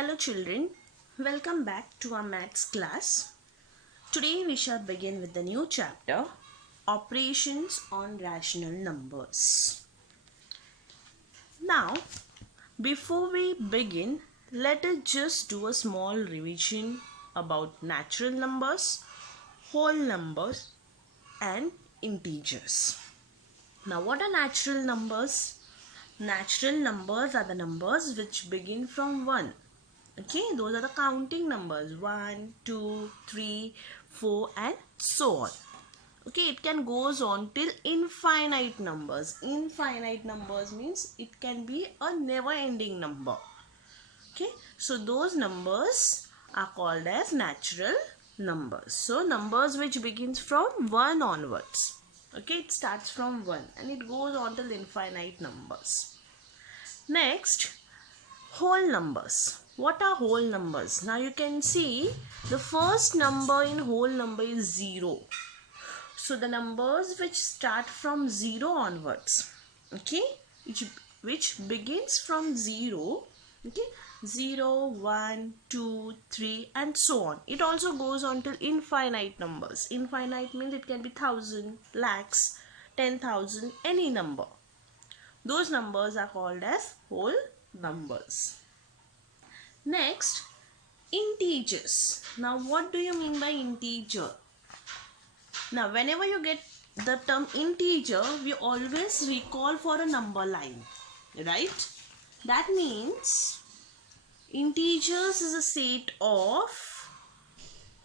Hello children, welcome back to our maths class. Today we shall begin with the new chapter, Operations on Rational Numbers. Now, before we begin, let us just do a small revision about natural numbers, whole numbers and integers. Now, what are natural numbers? Natural numbers are the numbers which begin from 1. Okay, those are the counting numbers 1, 2, 3, 4 and so on. Okay, it can goes on till infinite numbers. Infinite numbers means it can be a never ending number. Okay, so those numbers are called as natural numbers. So numbers which begins from 1 onwards. Okay, it starts from 1 and it goes on till infinite numbers. Next, whole numbers. What are whole numbers? Now you can see the first number in whole number is 0. So the numbers which start from 0 onwards, okay, which begins from 0, okay, 0, 1, 2, 3 and so on. It also goes on till infinite numbers. Infinite means it can be 1000, lakhs, 10,000, any number. Those numbers are called as whole numbers. Next, integers. Now what do you mean by integer? Now whenever you get the term integer, we always recall for a number line, right? That means integers is a set of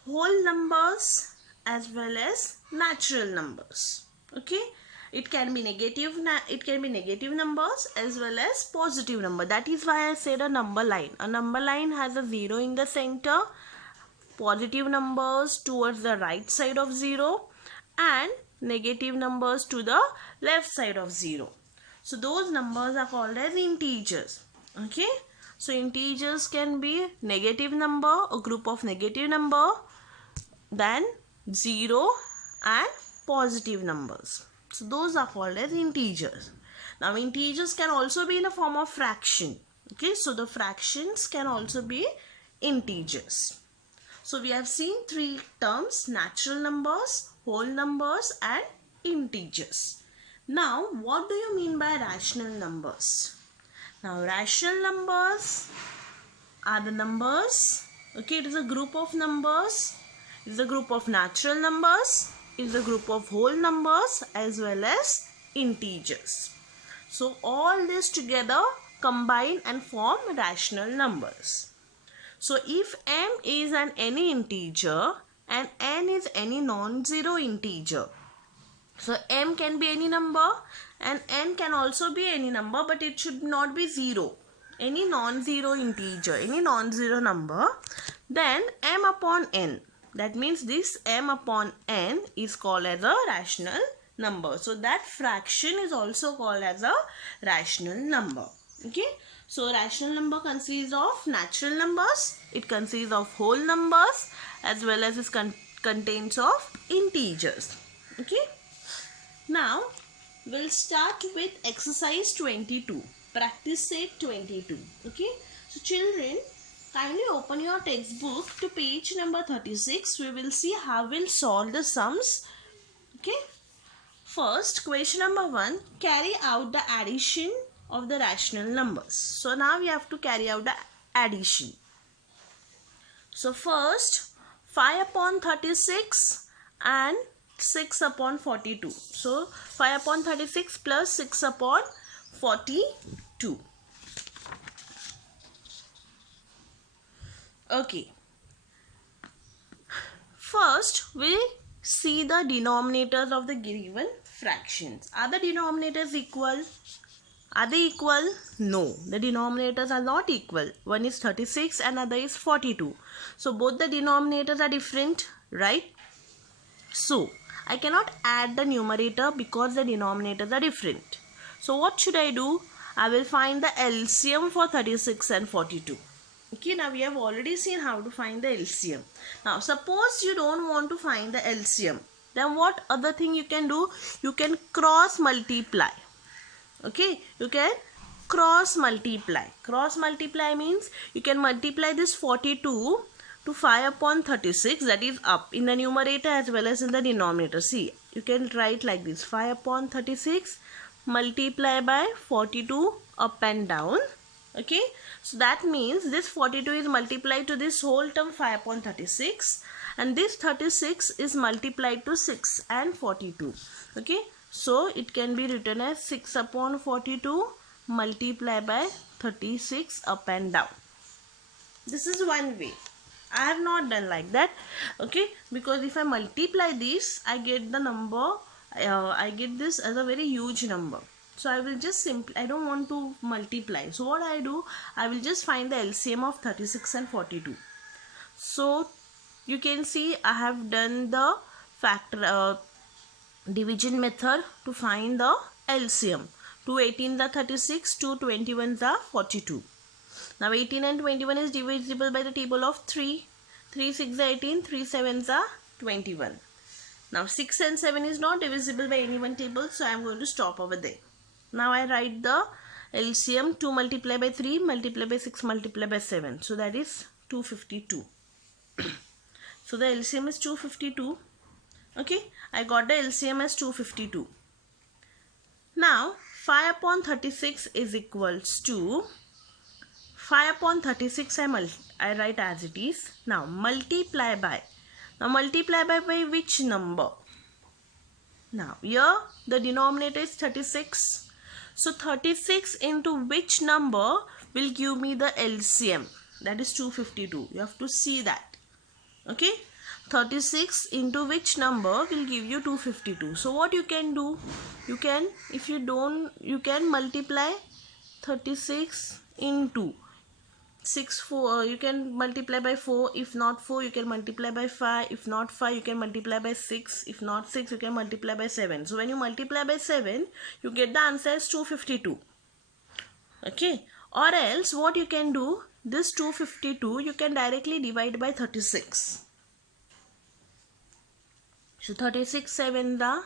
whole numbers as well as natural numbers. Okay, it can be negative numbers as well as positive number. That is why I said a number line. A number line has a 0 in the center, positive numbers towards the right side of 0 and negative numbers to the left side of 0. So those numbers are called as integers. Okay, so integers can be negative number, a group of negative number, then 0 and positive numbers. So those are called as integers. Now integers can also be in the form of fraction. Okay, so the fractions can also be integers. So we have seen 3 terms: natural numbers, whole numbers and integers. Now what do you mean by rational numbers? Now rational numbers are the numbers, okay, it is a group of numbers, it is a group of natural numbers, is a group of whole numbers as well as integers. So all this together combine and form rational numbers. So if m is an any integer and n is any non-zero integer, so m can be any number and n can also be any number, but it should not be 0. Any non-zero integer, any non-zero number, then m upon n. That means this m upon n is called as a rational number. So that fraction is also called as a rational number. Okay. So rational number consists of natural numbers. It consists of whole numbers as well as it contains of integers. Okay. Now we'll start with exercise 22. Practice set 22. Okay. So children, kindly open your textbook to page number 36. We will see how we'll solve the sums. Okay. First, question number 1. Carry out the addition of the rational numbers. So now we have to carry out the addition. So first, 5 upon 36 and 6 upon 42. So 5 upon 36 plus 6 upon 42. Okay. First, we see the denominators of the given fractions. Are the denominators equal? Are they equal? No, the denominators are not equal. One is 36 and other is 42. So both the denominators are different, right? So I cannot add the numerator because the denominators are different. So what should I do? I will find the LCM for 36 and 42. Okay, now we have already seen how to find the LCM. Now suppose you don't want to find the LCM, then what other thing you can do? You can cross multiply. Okay, you can cross multiply. Cross multiply means you can multiply this 42 to 5 upon 36, that is up in the numerator as well as in the denominator. See, you can write like this: 5 upon 36 multiply by 42 up and down. Okay, so that means this 42 is multiplied to this whole term 5 upon 36, and this 36 is multiplied to 6 and 42. Okay, so it can be written as 6 upon 42 multiply by 36 up and down. This is one way. I have not done like that. Okay, because if I multiply this, I get the number, I get this as a very huge number. So I will just simply, I don't want to multiply. So what I do, I will just find the LCM of 36 and 42. So you can see I have done the factor division method to find the LCM. 2 18 the 36, 2 21 the 42. Now 18 and 21 is divisible by the table of 3. 3 6 the 18, 3 7 the 21. Now 6 and 7 is not divisible by any one table, so I am going to stop over there. Now I write the LCM: 2 multiplied by 3 multiplied by 6 multiplied by 7. So that is 252. So the LCM is 252. Okay, I got the LCM as 252. Now 5 upon 36 is equals to 5 upon 36 I write as it is. Now multiply by. Now multiply by which number? Now here the denominator is 36. So 36 into which number will give me the LCM? That is 252. You have to see that. Okay. 36 into which number will give you 252. So what you can do? You can, if you don't, you can multiply 36 into 6 4. You can multiply by 4. If not 4, you can multiply by 5. If not 5, you can multiply by 6. If not 6, you can multiply by 7. So when you multiply by 7, you get the answer as 252. Okay. Or else what you can do, this 252 you can directly divide by 36. So 36 7 the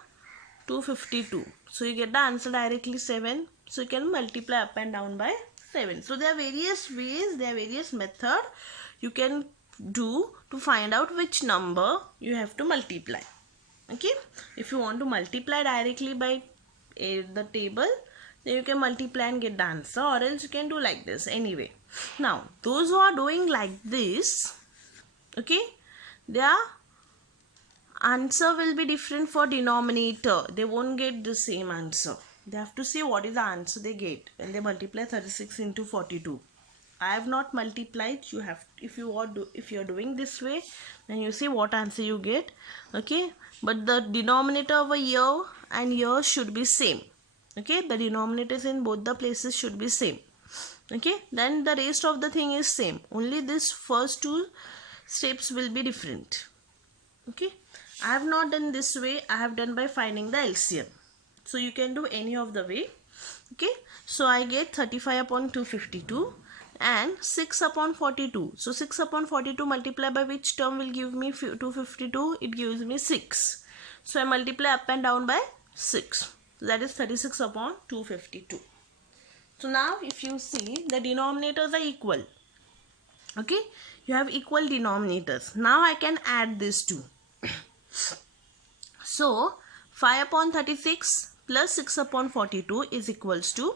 252. So you get the answer directly 7. So you can multiply up and down by 7. So there are various ways, there are various methods you can do to find out which number you have to multiply. Okay. If you want to multiply directly by the table, then you can multiply and get the answer, or else you can do like this anyway. Now those who are doing like this, okay, their answer will be different for denominator. They won't get the same answer. They have to see what is the answer they get when they multiply 36 into 42. I have not multiplied. You have, if you are doing this way, then you see what answer you get. Okay, but the denominator over here and here should be same. Okay, the denominators in both the places should be same. Okay, then the rest of the thing is same. Only this first two steps will be different. Okay, I have not done this way. I have done by finding the LCM. So you can do any of the way. Okay, so I get 35 upon 252 and 6 upon 42. So 6 upon 42 multiplied by which term will give me 252? It gives me 6. So I multiply up and down by 6. So that is 36 upon 252. So now if you see, the denominators are equal. Okay, you have equal denominators. Now I can add these two. So 5 upon 36 plus 6 upon 42 is equals to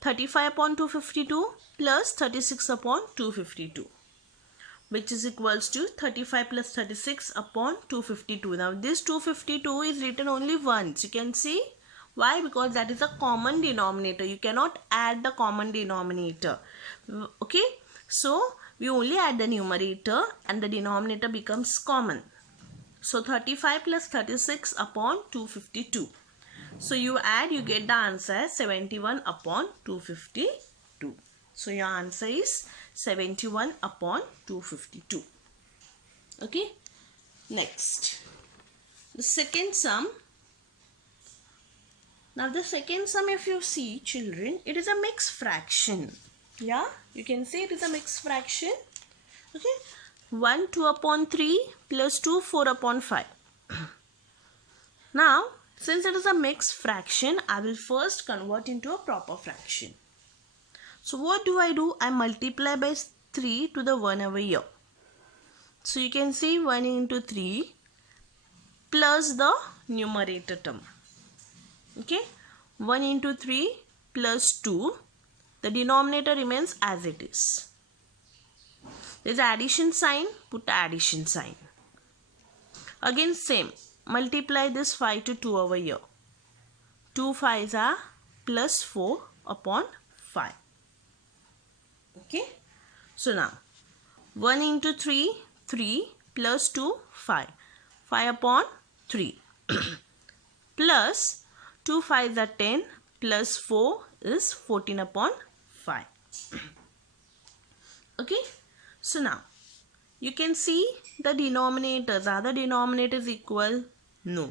35 upon 252 plus 36 upon 252, which is equals to 35 plus 36 upon 252. Now this 252 is written only once. You can see why? Because that is a common denominator. You cannot add the common denominator. Okay, so we only add the numerator and the denominator becomes common. So 35 plus 36 upon 252. So you add, you get the answer 71 upon 252. So your answer is 71 upon 252. Okay. Next, the second sum. Now the second sum, if you see children, it is a mixed fraction. Yeah, you can say it is a mixed fraction. Okay. 1 2 upon 3 plus 2 4 upon 5. Now since it is a mixed fraction, I will first convert into a proper fraction. So what do? I multiply by 3 to the 1 over here. So you can see 1 into 3 plus the numerator term. Okay, 1 into 3 plus 2. The denominator remains as it is. There's addition sign, put addition sign. Again same, multiply this 5 to 2 over here. 2 5s are plus 4 upon 5. Okay, so now 1 into 3, 3 plus 2, 5. 5 upon 3 plus 2 5s are 10 plus 4 is 14 upon 5. Okay, so now you can see the denominators. Are the denominators equal? No.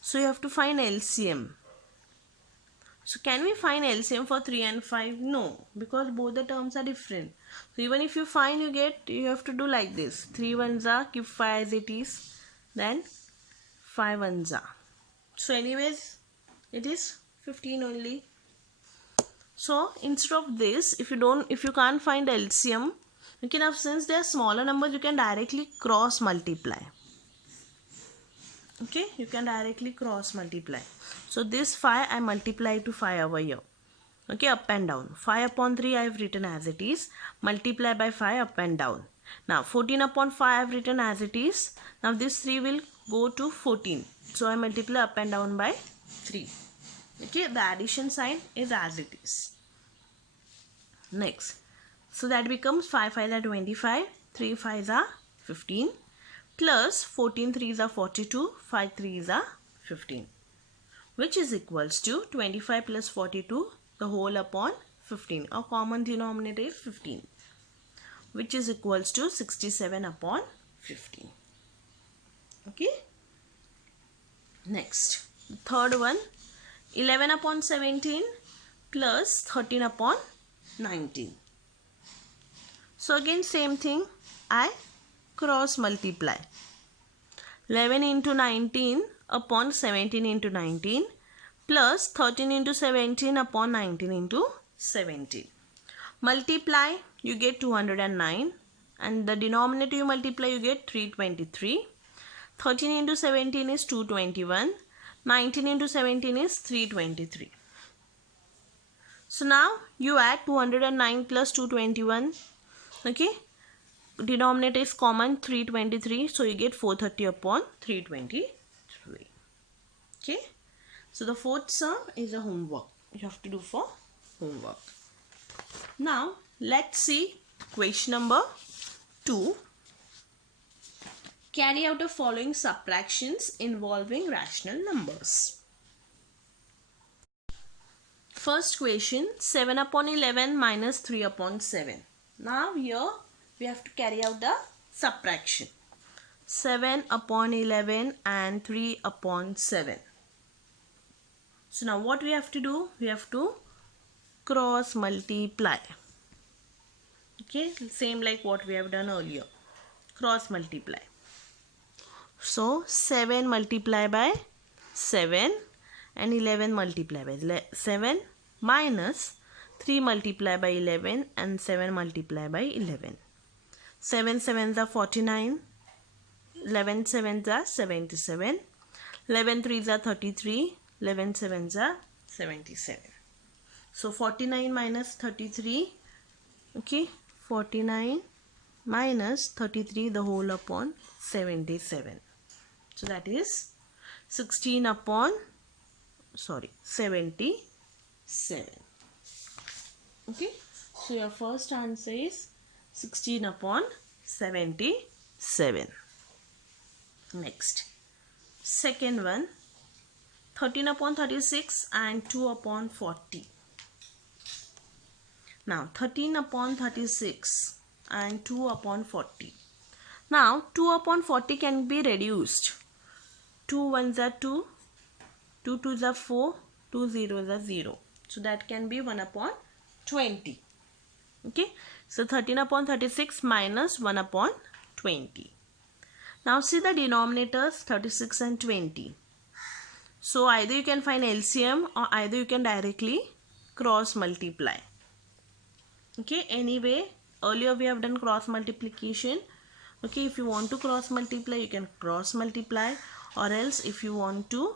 So you have to find LCM. So can we find LCM for 3 and 5? No, because both the terms are different. So even if you find, you have to do like this. 3 ones are, keep 5 as it is, then 5 ones are. So anyways, it is 15 only. So instead of this, if you can't find LCM, you can have, since they are smaller numbers, you can directly cross multiply. Okay, you can directly cross multiply. So this 5 I multiply to 5 over here. Okay, up and down. 5 upon 3 I have written as it is. Multiply by 5 up and down. Now 14 upon 5 I have written as it is. Now this 3 will go to 14. So I multiply up and down by 3. Okay, the addition sign is as it is. Next. So that becomes 5 5s are 25. 3 5s are 15. Plus 14 3s are 42. 5 3s are 15. Which is equals to 25 plus 42 the whole upon 15. Our common denominator is 15. Which is equals to 67 upon 15. Okay. Next. The third one. 11 upon 17 plus 13 upon 19. So again same thing. I cross multiply. 11 into 19 upon 17 into 19 plus 13 into 17 upon 19 into 17. Multiply, you get 209, and the denominator you multiply, you get 323. 13 into 17 is 221. 19 into 17 is 323. So now you add 209 plus 221. Okay, denominator is common, 323, so you get 430 upon 323. Okay, so the fourth sum is a homework you have to do for homework. Now let's see question number 2. Carry out the following subtractions involving rational numbers. First question, 7 upon 11 minus 3 upon 7. Now here we have to carry out the subtraction. 7 upon 11 and 3 upon 7. So now what we have to do? We have to cross multiply. Okay, same like what we have done earlier. Cross multiply. So 7 multiply by 7 and 11 multiply by 7 minus 3 multiply by 11 and 7 multiply by 11. 7 7s are 49. 11 7s are 77. 11 3s are 33. 11 7s are 77. So 49 minus 33. Okay, 49 minus 33 the whole upon 77. So that is 16 upon 77. Okay, so your first answer is 16 upon 77. Next, second one, 13 upon 36 and 2 upon 40. Now 13 upon 36 and 2 upon 40. Now 2 upon 40 can be reduced. 2 1s are 2, 2 2s are 4, 2 0s are 0. So that can be 1 upon 20. Okay, so 13 upon 36 minus 1 upon 20. Now see the denominators 36 and 20. So either you can find LCM or either you can directly cross multiply. Okay, anyway, earlier we have done cross multiplication. Okay, if you want to cross multiply, you can cross multiply, or else if you want to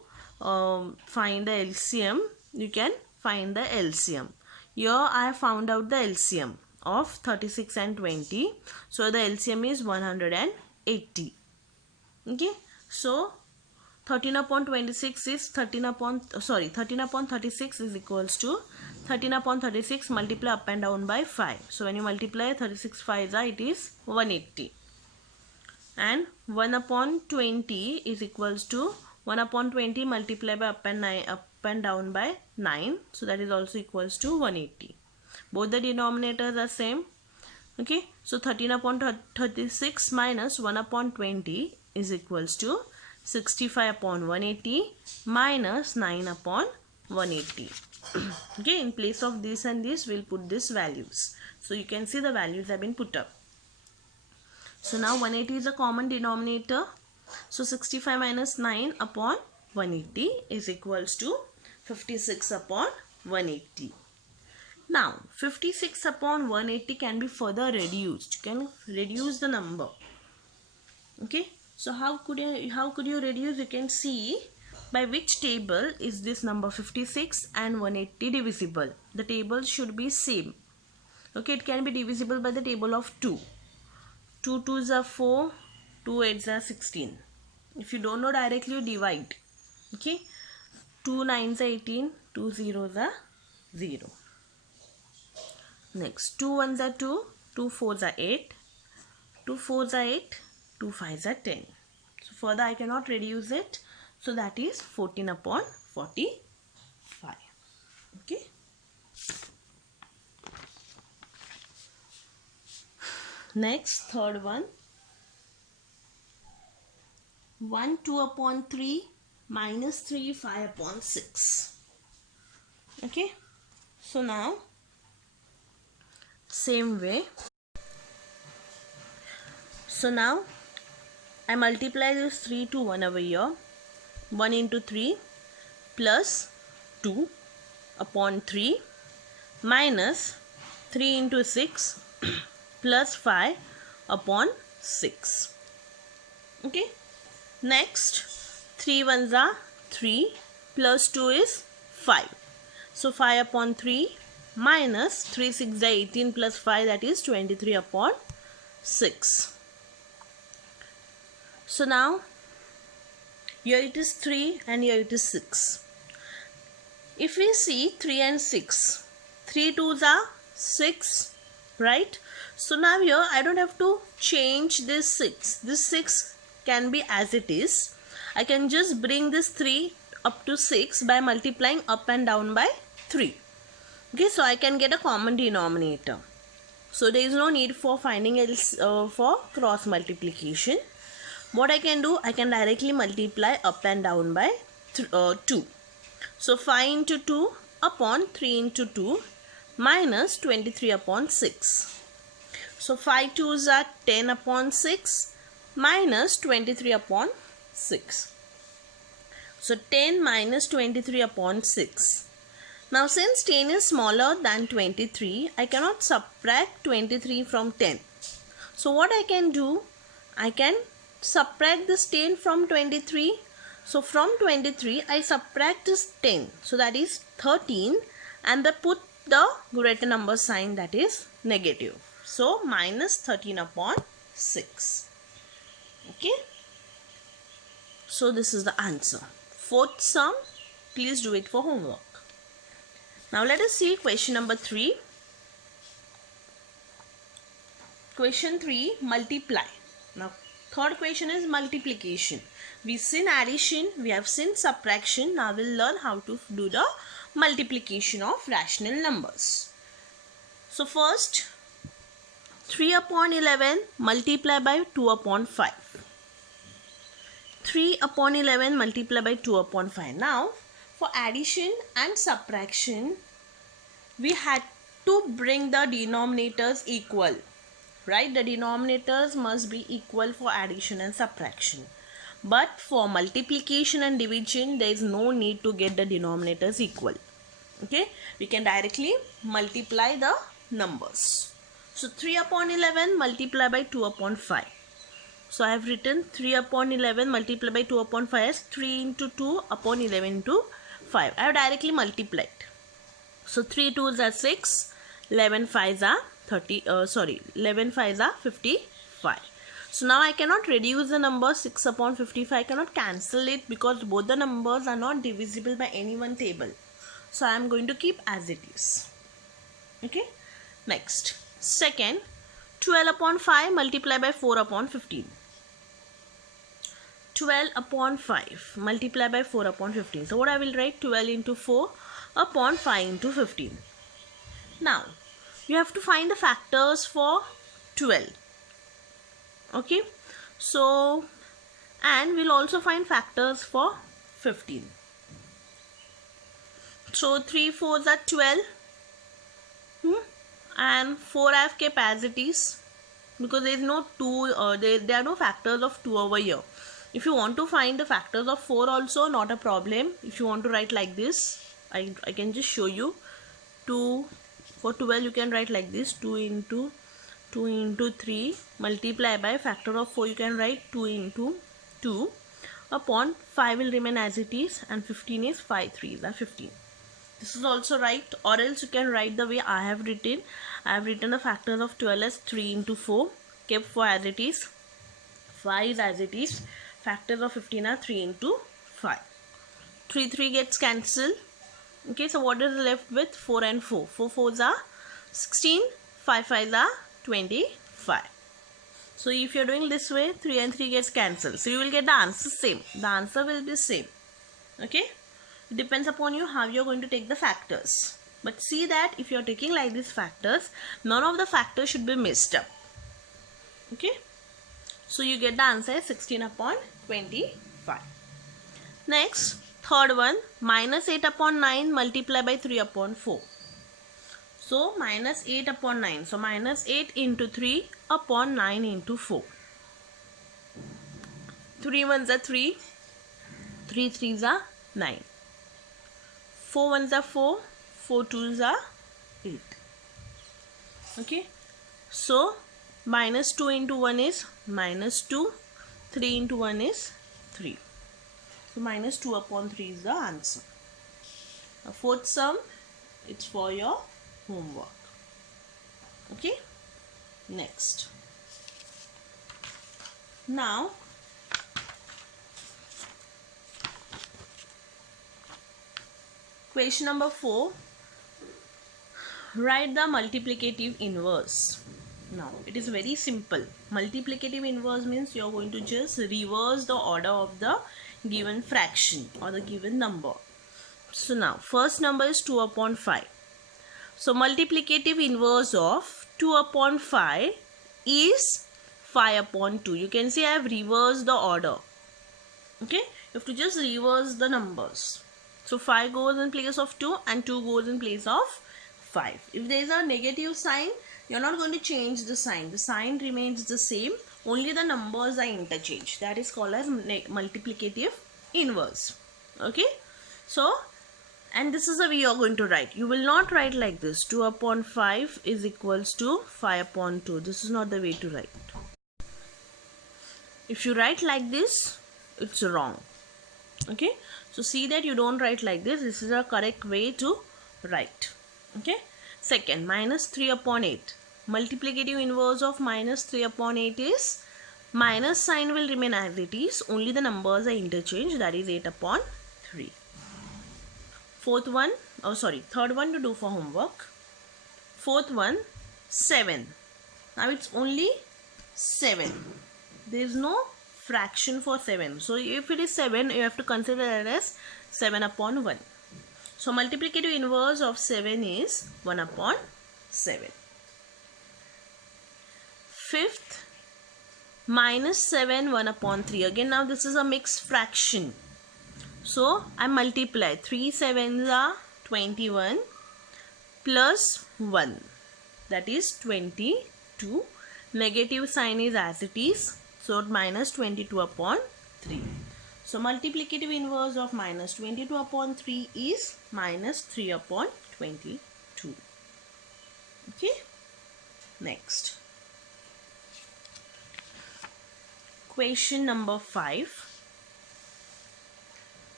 find the LCM, you can find the LCM. Here I have found out the LCM of 36 and 20. So the LCM is 180. Okay, so 13 upon 26 is 13 upon 36 is equals to 13 upon 36 multiply up and down by 5. So when you multiply 36 5s, it is 180. And 1 upon 20 is equals to 1 upon 20 multiply by up and down by 9. So that is also equals to 180. Both the denominators are same. Okay, so 13 upon 36 minus 1 upon 20 is equals to 65 upon 180 minus 9 upon 180. Okay, in place of this and this, we'll put these values. So you can see the values have been put up. So now 180 is a common denominator. So 65 minus 9 upon 180 is equals to 56 upon 180. Now 56 upon 180 can be further reduced. You can reduce the number. Okay, so how could you reduce? You can see by which table is this number 56 and 180 divisible. The tables should be same. Okay, it can be divisible by the table of 2. 2 2s are 4, 2 8s are 16. If you don't know, directly you divide. Okay, 2 9s are 18, 2 0s are 0. Next, 2 1s are 2, 2 4s are 8, 2 4s are 8, 2 5s are 10. So further I cannot reduce it. So that is 14 upon 45. Okay. Next, third one. 1 2 upon 3 minus 3 5 upon 6. Okay. So now same way. So now I multiply this 3 to 1 over here. 1 into 3 plus 2 upon 3 minus 3 into 6 plus 5 upon 6. Okay. Next, 3 ones are 3 plus 2 is 5. So 5 upon 3 minus 3 6 are 18 plus 5, that is 23 upon 6. So now here it is 3 and here it is 6. If we see 3 and 6, 3 2s are 6, right? So now here I don't have to change this 6. This 6 can be as it is. I can just bring this 3 up to 6 by multiplying up and down by 3. Okay, so I can get a common denominator. So there is no need for finding else for cross multiplication. What I can do, I can directly multiply up and down by 2. So 5 into 2 upon 3 into 2 minus 23 upon 6. So 5 2s are 10 upon 6 minus 23 upon 6. So 10 minus 23 upon 6. Now since 10 is smaller than 23, I cannot subtract 23 from 10. So what I can do, I can subtract this 10 from 23. So from 23 I subtract this 10. So that is 13, and I put the greater number sign, that is negative. So minus 13 upon 6. Okay. So this is the answer. Fourth sum. Please do it for homework. Now let us see question number 3. Question 3, multiply. Now third question is multiplication. We've seen addition, we have seen subtraction. Now we'll learn how to do the multiplication of rational numbers. So first, 3 upon 11 multiply by 2 upon 5. 3 upon 11 multiply by 2 upon 5. Now for addition and subtraction, we had to bring the denominators equal. Right? The denominators must be equal for addition and subtraction. But for multiplication and division, there is no need to get the denominators equal. Okay? We can directly multiply the numbers. So 3 upon 11 multiply by 2 upon 5. So I have written 3 upon 11 multiplied by 2 upon 5 as 3 into 2 upon 11 into 5. I have directly multiplied. So 3 2s are 6, 11 5s are 11 5s are 55. So now I cannot reduce the number 6 upon 55. I cannot cancel it because both the numbers are not divisible by any one table. So I am going to keep as it is. Okay. Next. Second, 12 upon 5 multiplied by 4 upon 15. 12 upon 5 multiplied by 4 upon 15. So what I will write? 12 into 4 upon 5 into 15. Now, you have to find the factors for 12. Okay. So, and we'll also find factors for 15. So, 3 4s are 12. And 4 I have kept as it is because there is no 2, there are no factors of 2 over here. If you want to find the factors of 4 also, not a problem. If you want to write like this, I can just show you. 2 for 12 you can write like this, 2 into 3 multiply by factor of 4, you can write 2 into 2 upon 5 will remain as it is, and 15 is 5 3s are 15. This is also right, or else you can write the way I have written. I have written the factors of 12 as 3 into 4, kept 4 as it is, 5 is as it is. Factors of 15 are 3 into 5. 3 3 gets cancelled. Okay, so what is left with? 4 and 4. 4 4s are 16, 5 5s are 25. So if you are doing this way, 3 and 3 gets cancelled. So you will get the answer same. The answer will be same. Okay. It depends upon you how you are going to take the factors. But see that if you are taking like these factors, none of the factors should be missed up. Okay. So you get the answer as 16 upon 25. Next, third one, minus 8 upon 9 multiplied by 3 upon 4. So minus 8 upon 9. So minus 8 into 3 upon 9 into 4. 3 1s are 3. 3 3s are 9. 4 1s are 4. 4 2s are 8. Okay. So minus 2 into 1 is minus 2. 3 into 1 is 3. So minus 2 upon 3 is the answer. The fourth sum, it's for your homework. Okay. Next. Now, question number 4. Write the multiplicative inverse. Now, it is very simple. Multiplicative inverse means you are going to just reverse the order of the given fraction or the given number. So now, first number is 2 upon 5. So, multiplicative inverse of 2 upon 5 is 5 upon 2. You can see I have reversed the order. Okay, you have to just reverse the numbers. So, 5 goes in place of 2 and 2 goes in place of 5. If there is a negative sign, you are not going to change the sign. The sign remains the same. Only the numbers are interchanged. That is called as multiplicative inverse. Okay. So, and this is the way you are going to write. You will not write like this. 2 upon 5 is equals to 5 upon 2. This is not the way to write. If you write like this, it's wrong. Okay. So, see that you don't write like this. This is a correct way to write. Okay. Second, minus 3 upon 8. Multiplicative inverse of minus 3 upon 8 is minus sign will remain as it is. Only the numbers are interchanged. That is 8 upon 3. Third one to do for homework. Fourth one, 7. Now it's only 7. There is no fraction for 7. So if it is 7, you have to consider it as 7 upon 1. So multiplicative inverse of 7 is 1 upon 7. Fifth, minus 7 1 upon 3. Again now this is a mixed fraction. So I multiply 3 7s are 21 plus 1, that is 22. Negative sign is as it is. So minus 22 upon 3. So multiplicative inverse of minus 22 upon 3 is minus 3 upon 22. Okay, next question number 5.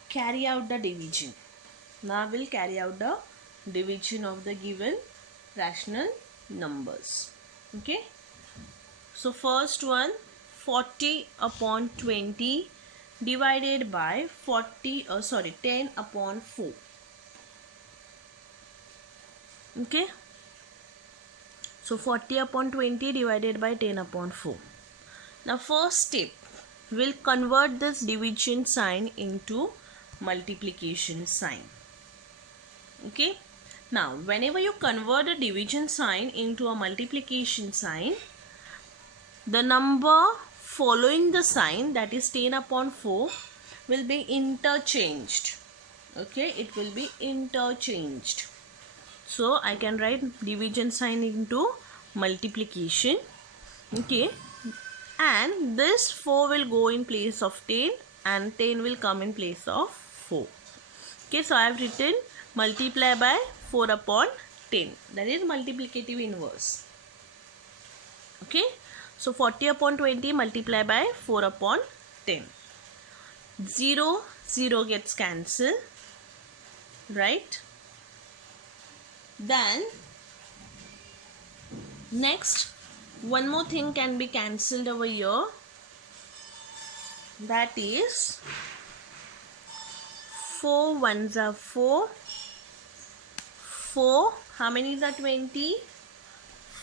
Carry out the division. Now we'll carry out the division of the given rational numbers. Okay, so first one, 40 upon 20 divided by 10 upon 4. Okay, so 40 upon 20 divided by 10 upon 4. Now first step, we'll convert this division sign into multiplication sign. Okay, now whenever you convert a division sign into a multiplication sign, the number following the sign, that is 10 upon 4, will be interchanged. Okay, it will be interchanged. So I can write division sign into multiplication. Okay, and this 4 will go in place of 10 and 10 will come in place of 4. Okay, so I have written multiply by 4 upon 10, that is multiplicative inverse. Okay, so 40 upon 20 multiply by 4 upon 10. 0, 0 gets cancelled, right? Then next, one more thing can be cancelled over here, that is 4 ones are 4, 4, how many is 20?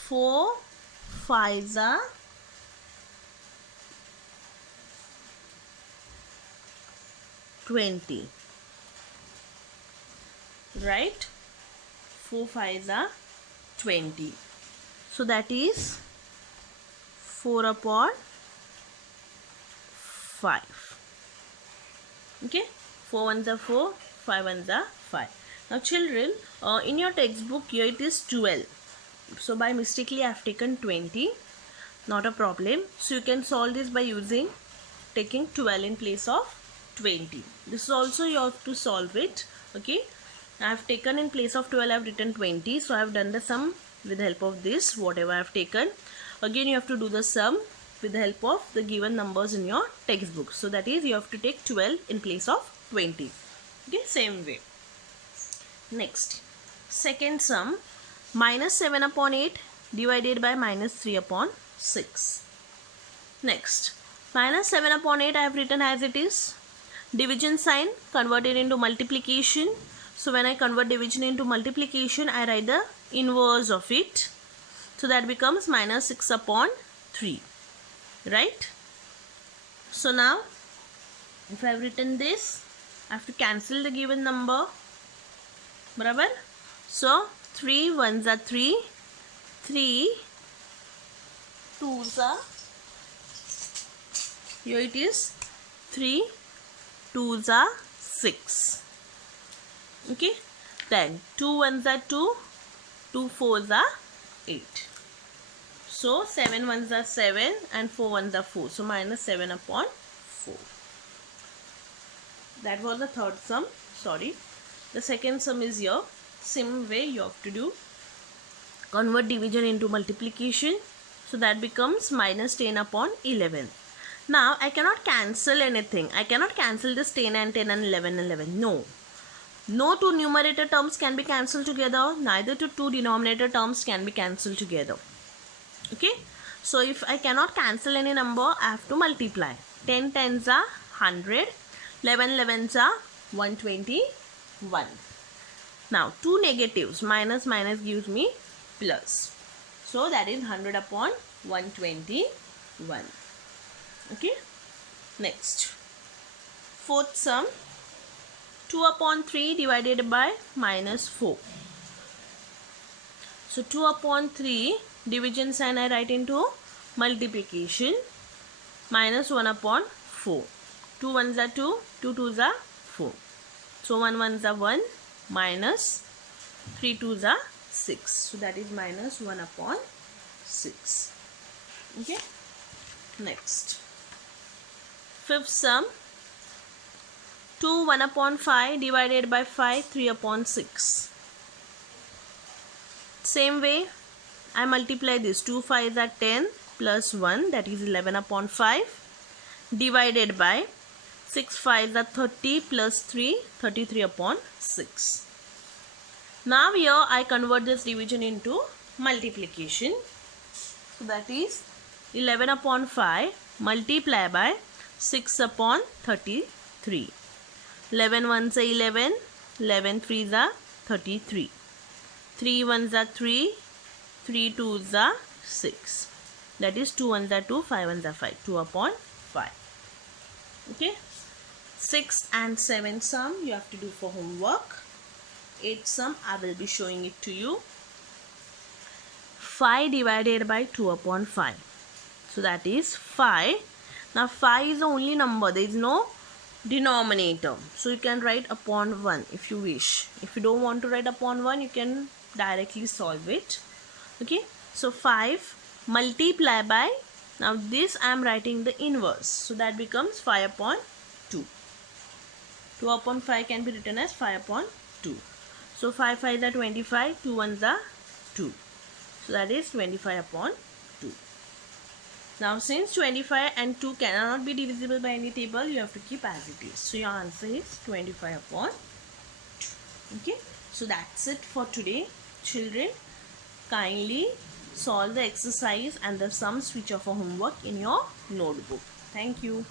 4 5s are 20, right? 4 5s are 20. So that is 4 upon 5. Okay, 4 ones are 4, 5 ones are 5. Now children, in your textbook here it is 12. So by mistakenly I have taken 20. Not a problem. So you can solve this by taking 12 in place of 20. This is also you have to solve it. Okay, I have taken in place of 12, I have written 20. So I have done the sum with the help of this, whatever I have taken. Again you have to do the sum with the help of the given numbers in your textbook. So that is, you have to take 12 in place of 20. Okay, same way. Next, second sum, minus 7 upon 8 divided by minus 3 upon 6. Next, minus 7 upon 8 I have written as it is. Division sign converted into multiplication. So when I convert division into multiplication, I write the inverse of it. So that becomes minus 6 upon 3. Right? So now, if I have written this, I have to cancel the given number. Barabar? So 3 ones are 3, 3 2s are, here it is 3 2s are 6. Okay, then 2 ones are 2, 2 4s are 8. So 7 ones are 7 and 4 ones are 4. So minus 7 upon 4. That was the third sum. Sorry. The second sum is here. Same way you have to do. Convert division into multiplication. So that becomes minus 10 upon 11. Now I cannot cancel anything. I cannot cancel this 10 and 10 and 11 and 11. No. No two numerator terms can be cancelled together. Neither two denominator terms can be cancelled together. Okay. So if I cannot cancel any number, I have to multiply. 10 10s are 100. 11 11s are 121. Now 2 negatives. Minus minus gives me plus. So that is 100 upon 121. Okay. Next. Fourth sum. 2 upon 3 divided by minus 4. So 2 upon 3 division sign I write into multiplication. Minus 1 upon 4. 2 ones are 2, 2 2s are 4. So 1 ones are 1 minus 3 2s are 6. So that is minus 1 upon 6. Okay. Next. Fifth sum. 2 1 upon 5 divided by 5 3 upon 6. Same way I multiply this. 2 5s are 10 plus 1, that is 11 upon 5, divided by 6 5s are 30 plus 3, 33 upon 6. Now here I convert this division into multiplication. So that is 11 upon 5 multiply by 6 upon 33. 11 ones are 11, 11 threes are 33. 3 ones are 3, 3 twos are 6. That is 2 ones are 2, 5 ones are 5. 2 upon 5. Okay. 6 and 7 sum you have to do for homework. 8 sum I will be showing it to you. 5 divided by 2 upon 5. So that is 5. Now 5 is the only number. There is no denominator. So you can write upon 1 if you wish. If you don't want to write upon 1, you can directly solve it. Okay. So 5 multiply by, now this I am writing the inverse. So that becomes 5 upon 2. 2 upon 5 can be written as 5 upon 2. So 5 5s are 25, 2 1s are 2. So that is 25 upon 2. Now since 25 and 2 cannot be divisible by any table, you have to keep as it is. So your answer is 25 upon 2. Okay. So that's it for today. Children, kindly solve the exercise and the sums which are for homework in your notebook. Thank you.